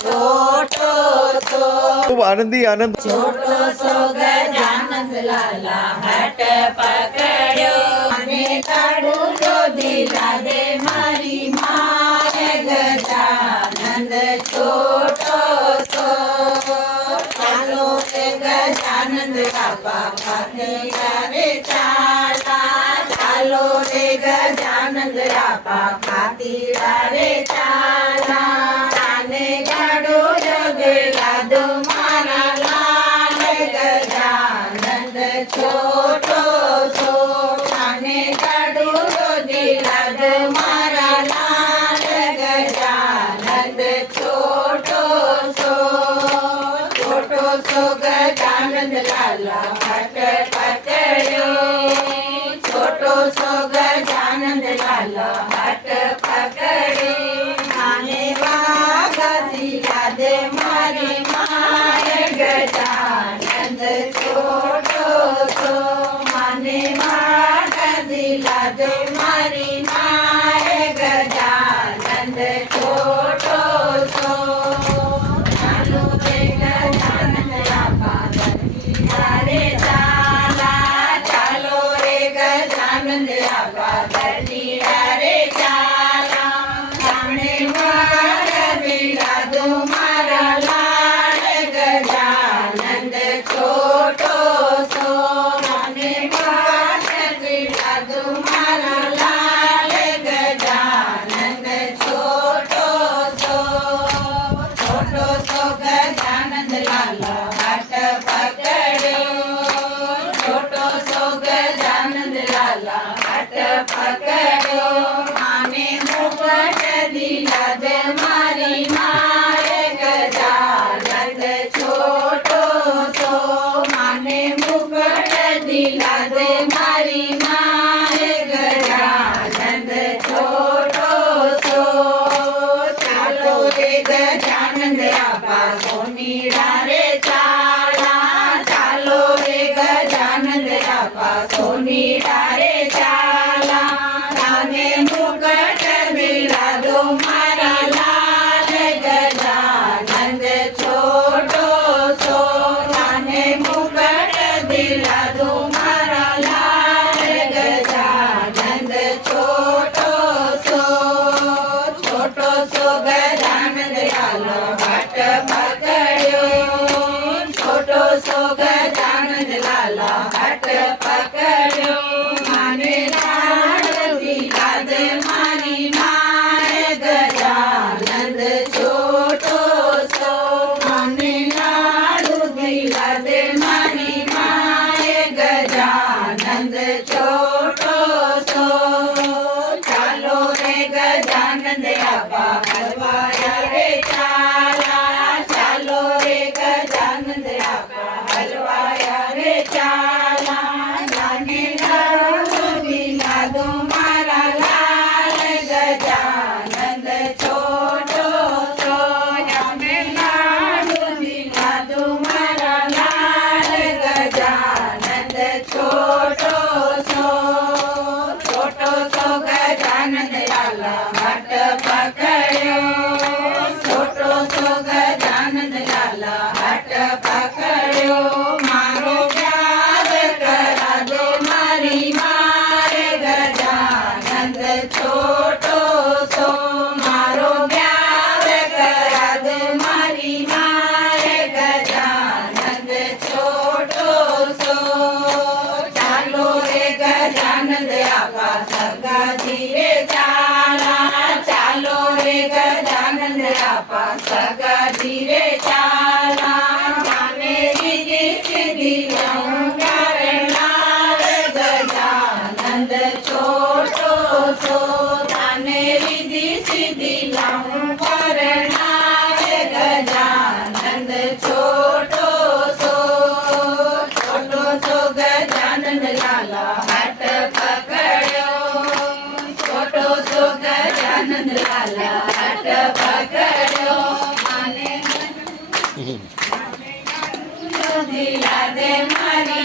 छोटो सो खूब आनंदी आनंद छोटो सो गजानंद लाला हट पकड़ो ने काढू जो दिला दे मारी माय गजानंद छोटो सो चालो रे गजानंद बापा खातीरा रे चाला चालो रे गजानंद बापा खातीरा रे चाला आने गाडो जगला दो मारा लाल गजानंद छोटो सो आने गाडो जगला दो मारा लाल गजानंद छोटो सो गजानंद लाला हट पकड़ो छोटो सो गजानंद लाला हट पकड़ो आने वागा दिला दे मारी माय गजानंद छोटो सो आने वागा दिला दे मारी माय गजानंद छोटो सो चालो रे गजानंद बापा रे चाला चालो रे गजानंद बापा रे चाला सामने मारा दिला दो मारा लाल गजानंद छोटो सो सामने मारा दिला दो मारा लाल गजानंद छोटो सो गजानंद लाला हट पकड़ो छोटो सो गजानंद लाला हट पकड़ो आने मुकुट दिला दे मारी माय गजानंद छोटो सो आने मुकुट दिला दे मारी माय गजानंद छोटो सो चालो रे गजानंद बापा सोनीरा रे चाला चालो रे गजानंद बापा सोनीरा रे चाला आने मुकुट दिला दो मारा लाल गजानंद छोटो सो आने मुकुट दिला दो मारा लाल गजानंद छोटो सो गजानंद लालो हट पकड़ो छोटो सो गजानंद लाला हट पकड़ो माने लाल दिला दे मारी माय गजानंद छोटो सो माने लाल दिला दे मारी माय गजानंद छोटो सो चालो रे गजानंद बापा हलवाया रे चाला चालो रे गजानंद बापा हलवाया रे चाला जाने लाडू दिला दो मारा लाल गजानंद छोटो सो जाने लाडू दिला दो मारा लाल गजानंद छोटो सो गजानंद लाला हट पकड़ो छोटो सो गजानंद लाला हट पकड़ो मारो प्यार करा दो मारी माय गजानंद छोटो सो मारो प्यार करा दो मारी माय गजानंद छोटो सो चालो रे गजानंद बापा सगा धीरे चाला चालो रे गजानंद बापा सगा धीरे चाला माने दीदी सीधी लाल गजानंद छोटो सो ताने दीदी सीधी लाल गजानंद छोटो सो गजानंद लाला हट पकड़ो छोटो सो गजानंद लाला हट पकड़ो माने दिला दे मारी